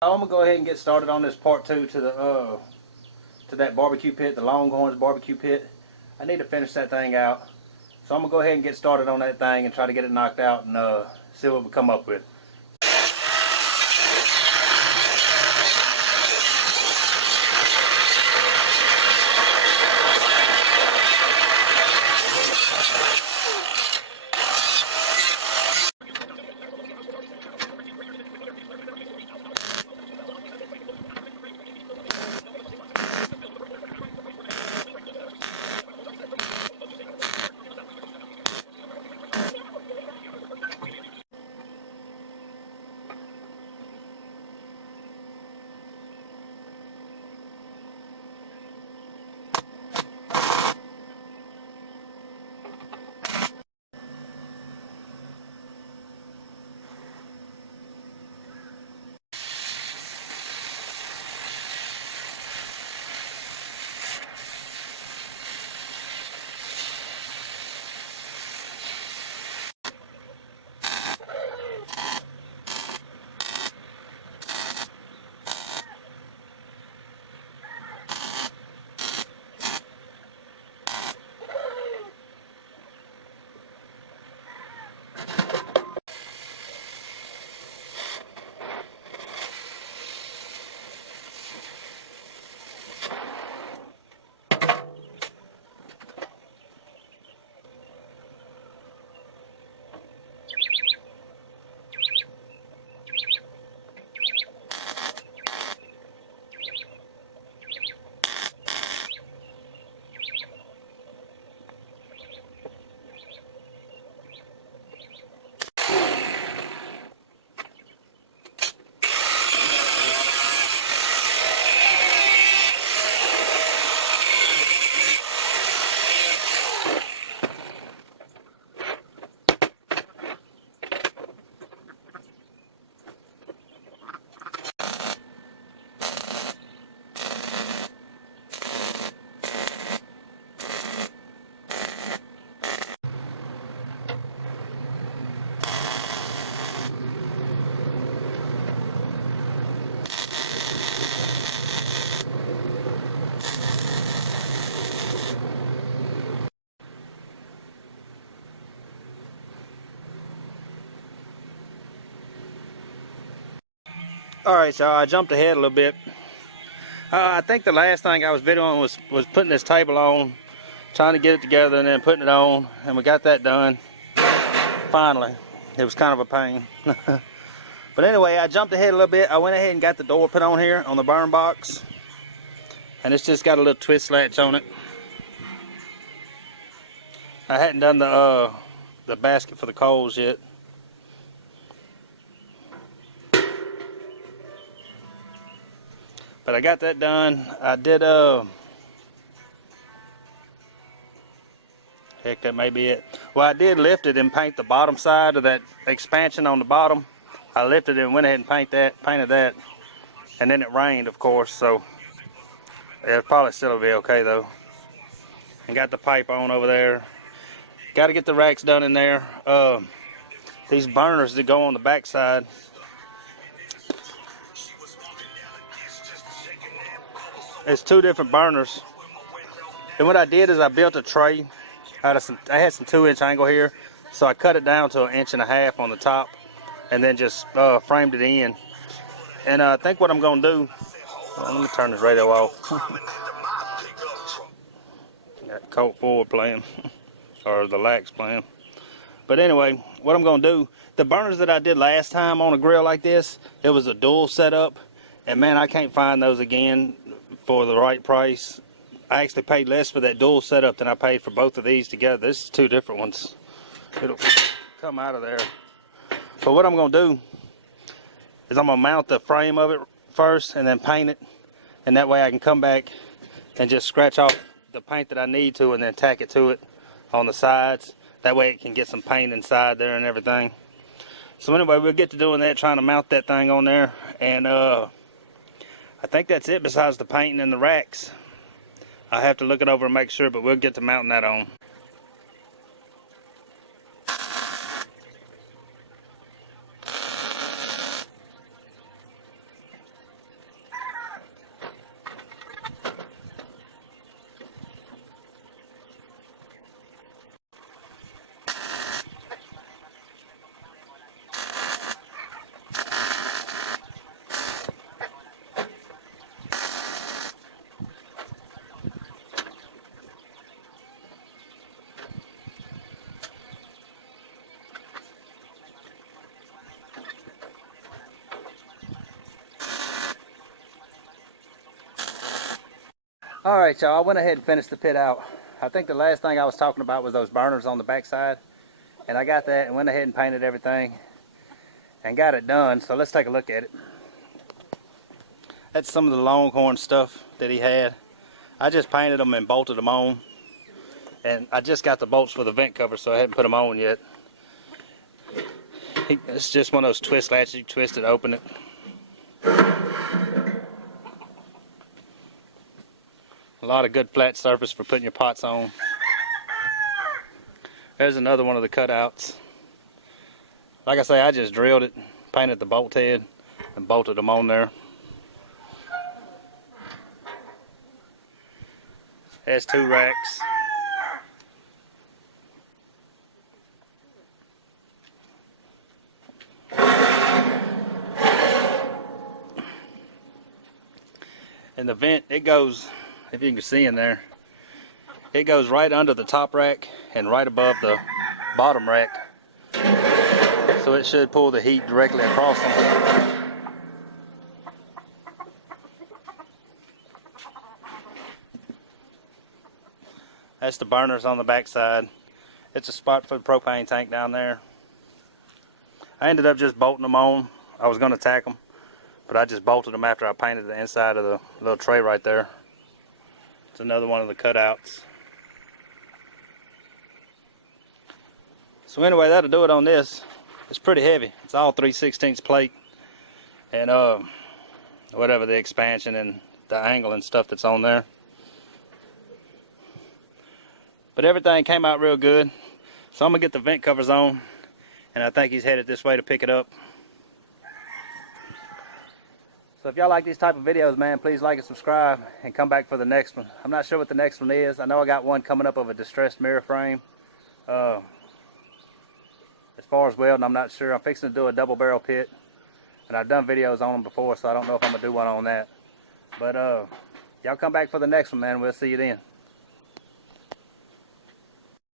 I'm gonna go ahead and get started on this part two to the to that barbecue pit, the Longhorns barbecue pit. I need to finish that thing out, so I'm gonna go ahead and get started on that thing and try to get it knocked out and see what we come up with. Alright, so I jumped ahead a little bit. I think the last thing I was videoing was putting this table on, trying to get it together and then putting it on, and we got that done. Finally. It was kind of a pain. But anyway, I jumped ahead a little bit. I went ahead and got the door put on here on the burn box. And it's just got a little twist latch on it. I hadn't done the basket for the coals yet. But I got that done. I did heck, that may be it. Well, I did lift it and paint the bottom side of that expansion on the bottom. I lifted it and went ahead and painted that. And then it rained, of course, so it'll probably still be okay though. And got the pipe on over there. Got to get the racks done in there. These burners that go on the back side. It's two different burners. And what I did is I built a tray out of some, I had some 2-inch angle here, so I cut it down to 1.5 inches on the top and then just framed it in. And I think what I'm gonna do, well, let me turn this radio off. Got Colt Ford playing, or the Lax playing. But anyway, what I'm gonna do, the burners that I did last time on a grill like this, it was a dual setup, and man, I can't find those again for the right price. I actually paid less for that dual setup than I paid for both of these together. This is two different ones. It'll come out of there. But what I'm gonna do is I'm gonna mount the frame of it first and then paint it, and that way I can come back and just scratch off the paint that I need to and then tack it to it on the sides. That way it can get some paint inside there and everything. So anyway, we'll get to doing that, trying to mount that thing on there, and I think that's it besides the painting and the racks. I have to look it over and make sure, but we'll get to mounting that on. Alright y'all, I went ahead and finished the pit out. I think the last thing I was talking about was those burners on the back side. And I got that and went ahead and painted everything and got it done. So let's take a look at it. That's some of the longhorn stuff that he had. I just painted them and bolted them on. And I just got the bolts for the vent cover, so I hadn't put them on yet. It's just one of those twist latches. You twist it, open it. A lot of good flat surface for putting your pots on. There's another one of the cutouts. Like I say, I just drilled it, painted the bolt head, and bolted them on there. There's 2 racks. And the vent, it goes, if you can see in there, it goes right under the top rack and right above the bottom rack. So it should pull the heat directly across them. That's the burners on the back side. It's a spot for the propane tank down there. I ended up just bolting them on. I was going to tack them, but I just bolted them after I painted the inside of the little tray right there. It's another one of the cutouts. So anyway, that'll do it on this. It's pretty heavy. It's all 3/16 plate. And whatever the expansion and the angle and stuff that's on there. But everything came out real good. So I'm going to get the vent covers on. And I think he's headed this way to pick it up. So if y'all like these type of videos, man, please like and subscribe and come back for the next one. I'm not sure what the next one is. I know I got one coming up of a distressed mirror frame. As far as welding, I'm not sure. I'm fixing to do a double barrel pit. And I've done videos on them before, so I don't know if I'm going to do one on that. But y'all come back for the next one, man. We'll see you then.